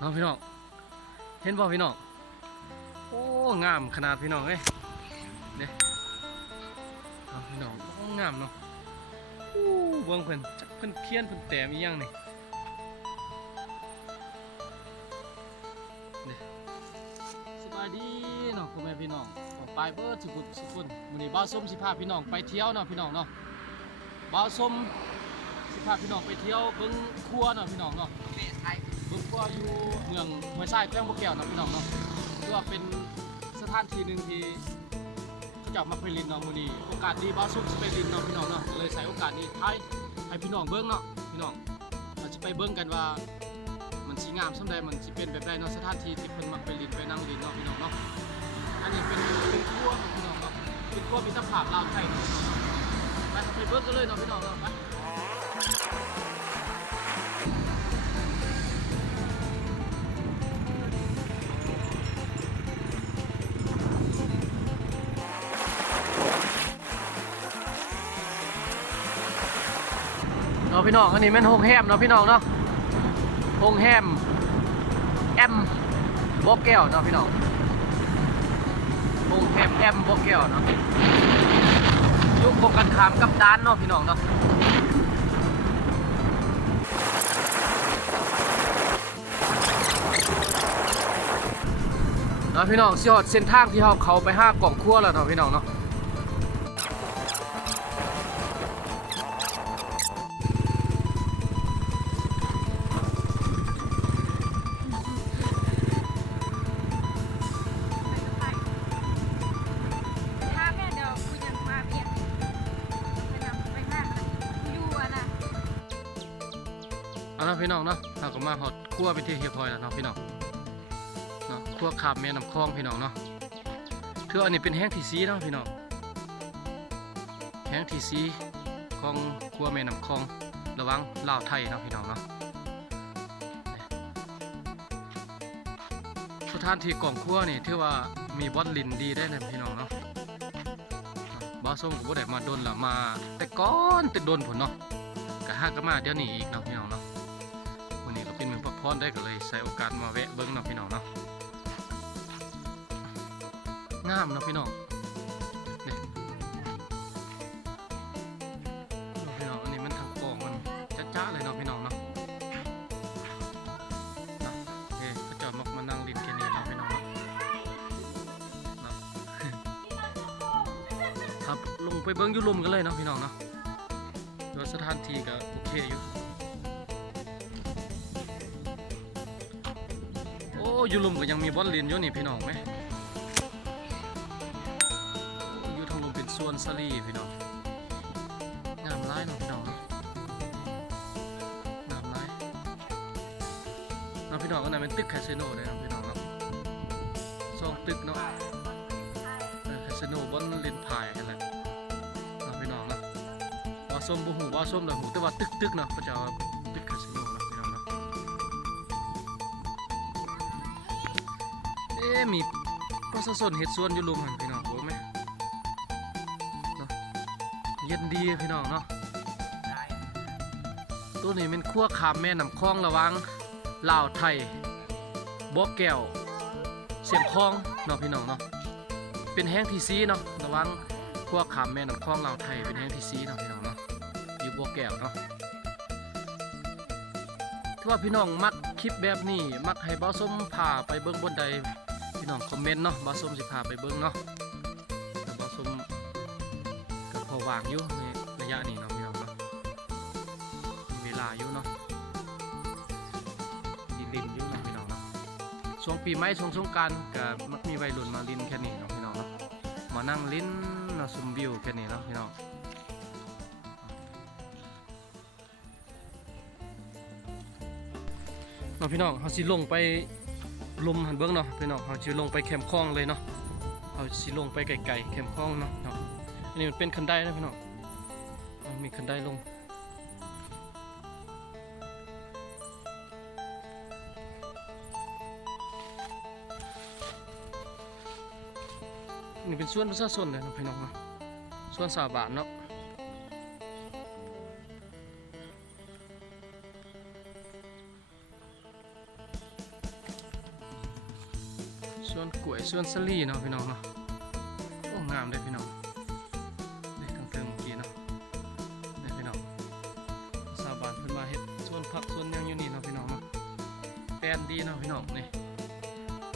น้องพี่น้อง เห็นบ่พี่น้อง โอ้ งามขนาดพี่น้องเอ้ยเนี่ยเอาพี่น้องโอ้งามเนาะโอ้เบิ่งเพิ่นจักเพิ่นเคียนเพิ่นแต้มอีหยังนี่เนี่ยสบายดีเนาะพ่อแม่พี่น้องออกไปเบิดสุกุสุกุนมื้อนี้บ่าวส้มสิพาพี่น้องไปเที่ยวเนาะพี่น้องเนาะบ่าวส้มสิพาพี่น้องไปเที่ยวเบิ่งครัวเนาะพี่น้องเนาะ เบิ่งว่าอยู่เมืองห้วยทรายแขวงบ่แก้วเนาะพี่น้องเนาะถือว่าเป็นสถานที่หนึ่งที่เขาจะมาไปลินเนาะมื้อนี้โอกาสดีบ่าวสุขสิไปลินเนาะพี่น้องเนาะเลยใช้โอกาสนี้ท้ายให้พี่น้องเบิ่งเนาะพี่น้องเราจะไปเบิ่งกันว่ามันสิงามส่ำใดมันสิเป็นแบบใดเนาะสถานที่ที่เพิ่นมาไปลินไปนั่งลินเนาะพี่น้องเนาะอันนี้เป็นเป็นครัวพี่น้องเนาะเป็นครัวมิตรภาพลาวไทยเนาะพี่น้องเนาะไปไปเบิ่งกันเลยเนาะพี่น้องเนาะไป นาะพี่น้องอันนี้แม่นโฮงแฮมเนาะพี่น้องเนาะโฮงแฮมแอมบอกแก้วเนาะพี่น้องโฮงแฮมแอมบอกแก้วเนาะยุคกันขามกับด้านเนาะพี่น้องเนาะเนาะพี่น้องสิฮอดเส้นทางที่เฮาเขาไปห้ากล่องครัวแล้วเนาะพี่น้องเนาะ เอาละพี่น้องเนาะเราก็มาหอดคั่วเป็นที่เรียบร้อยแล้วเนาะพี่น้องเนาะคั่วขามแม่น้ำคลองพี่น้องเนาะคืออันนี้เป็นแห้งที่ซีเนาะพี่น้องแห้งที่ซีของคั่วแม่น้ำคลองระวังลาวไทยเนาะพี่น้องเนาะสถานที่กล่องคั่วนี่ถือว่ามีบอลลินดีได้เลยพี่น้องเนาะบ้าส้มก็บ่ได้มาโดนละมา แต่ก้อนแต่โดนผลเนาะก็ห้าก็มาเดี๋ยวนี้อีกเนาะพี่น้องเนาะ พักผ่อได้ก็เลยใช้โอกาสมาแวะเบิ้งเนาะพี่น้องเนาะงามเนาะพี่น้องนี่เนาะพี่น้องอันนี้มันทางกองมันจ้าๆเลยเนาะพี่น้องเนาะนะเฮ้ก็จะมักมานั่งรินแค่นี้เนาะพี่น้องเนาะครับลงไปเบิ้งอยุลุมกันเลยเนาะพี่น้องเนาะโดยสถานที่ก็โอเคอยู่ อ้อยูลุมก็ยังมีบอลลินอยู่นี่พี่น้องไหมอยู่ทางลุมเป็นส่วนสลีพี่น้องงามร้ายเนาะพี่น้องงามร้ายเนาะพี่น้องก็นั่นเป็นตึกคาสิโนเลยนะพี่น้องเนาะสองตึกเนาะคาสิโนบอลลินพายกันแหละเนาะพี่น้องเนาะว่าส้มบ่หูว่าส้มเลยหูแต่ว่าตึกตึกเนาะเขาจะ เอ๊ะมีประชาชนเฮ็ดส่วนอยู่ลุมหันพี่น้องโอ้ไหมเนาะเย็นดีพี่น้องเนาะตัวนี้เป็นขั้วขามแม่น้ำคลองระวังลาวไทยบ่อแก้วเสียงคลองเนาะพี่น้องเนาะเป็นแห้งทีซีเนาะระวังขั้วขามแม่น้ำคลองลาวไทยเป็นแห้งทีซีเนาะพี่น้องเนาะอยู่บ่อแก้วเนาะถือว่าพี่น้องมักคลิปแบบนี้มักให้เบ้าส้มพาไปเบิ่งบนใด พี่น้องคอมเมนต์เนาะบาส้มสิพาไปเบิ้งเนาะแต่บาส้มก็พอวางอยู่ในระยะนี้เนาะพี่น้องเนาะมีเวลาอยู่เนาะดินลินอยู่เนาะพี่น้องเนาะช่วงปีใหม่ช่วงสงการก็มักมีวัยรุ่นมาลินแค่นี้เนาะพี่น้องเนาะมานั่งลิ้นเนาะชมวิวแค่นี้เนาะพี่น้องเนาะพี่น้องเขาสิลงไป ลมหันเบิ้งเนาะพี่น้องเขาสิลงไปแคมคลองเลยเนาะเขาสิลงไปไกลๆแคมคลองเนาะเนาะอันนี้มันเป็นคันไดนะพี่น้องมีคันไดลงนี่เป็นส่วนประชาชนเลยนะพี่น้องเนาะส่วนสาบานเนาะ ส่วนกล้วยส่วนสลีเนาะพี่น้องเนาะโอ้งามเลยพี่น้องนี่ทั้งเติมเมื่อกี้เนาะนี่พี่น้องชาบานเพิ่นมาเฮ็ดส่วนผักส่วนยังอยู่นี่เนาะพี่น้องเนาะแปลนดีเนาะพี่น้องนี่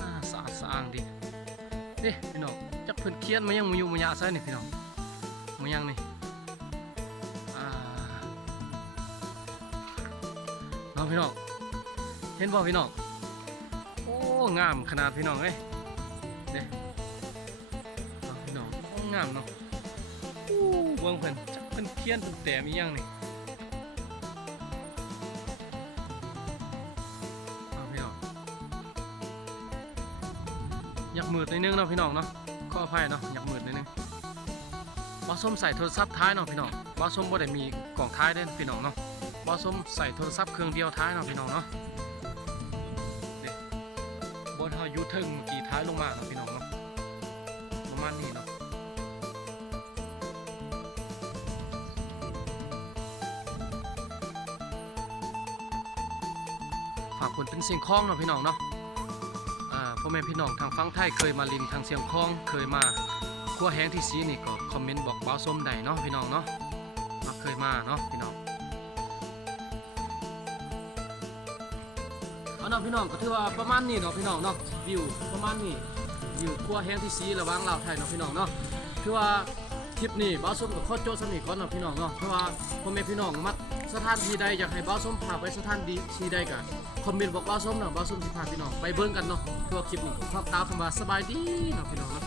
อ่าสะอาดสะอ้างดีนี่พี่น้องจักเพิ่นเคียนมายังมาอยู่มายาใส่นี่พี่น้องมายังนี่อ่าเนาะพี่น้องเห็นบ่พี่น้องโอ้งามขนาดพี่น้องเอ้ย เด้เอาพี่น้องโอ้งามเนาะโอ้เบิ่งเพิ่นจักเพิ่นเขียนเพิ่นแต่มีหยังนี่เอาพี่น้องอยากมืดนิดนึงเนาะพี่น้องเนาะขออภัยเนาะอยากมืดนิดนึงบ่ส้มใส่โทรศัพท์ท้ายเนาะพี่น้องบ่ส้มบ่ได้มีกล่องท้ายเด้อพี่น้องเนาะบ่ส้มใส่โทรศัพท์เครื่องเดียวท้ายเนาะพี่น้องเนาะ บนเฮายูเทิงเมื่อกี้ท้ายลงมาเนาะพี่น้องเนาะประมาณนี้เนาะฝากคนเป็นเสียงคล้องเนาะพี่น้องเนาะพ่อแม่พี่น้องทางฝั่งไทยเคยมาลินทางเสียงคล้องเคยมาขั้วแห้งที่สีนี่ก็คอมเมนต์บอกเบาส้มได้เนาะพี่น้องเนาะเคยมาเนาะพี่น้อง เอาเนาะพี่น้องก็ถือว่าประมาณนี้เนาะพี่น้องเนาะวิวประมาณนี้วิวครัวแห้งที่ซีระหว่างลาวไทยเนาะพี่น้องเนาะคือว่าคลิปนี้บ้าส้มกับข้อโจ้สนิทก่อนเนาะพี่น้องเนาะเพราะว่าพ่อแม่พี่น้องมักสถานที่ใดอยากให้บ้าส้มพาไปสถานที่ใดก็คอมเมนต์บอกบ้าส้มเนาะบ้าส้มสิพาพี่น้องไปเบิ่งกันเนาะคือว่าคลิปนี้ก็ครอบตาคำว่าสบายดีเนาะพี่น้องเนาะ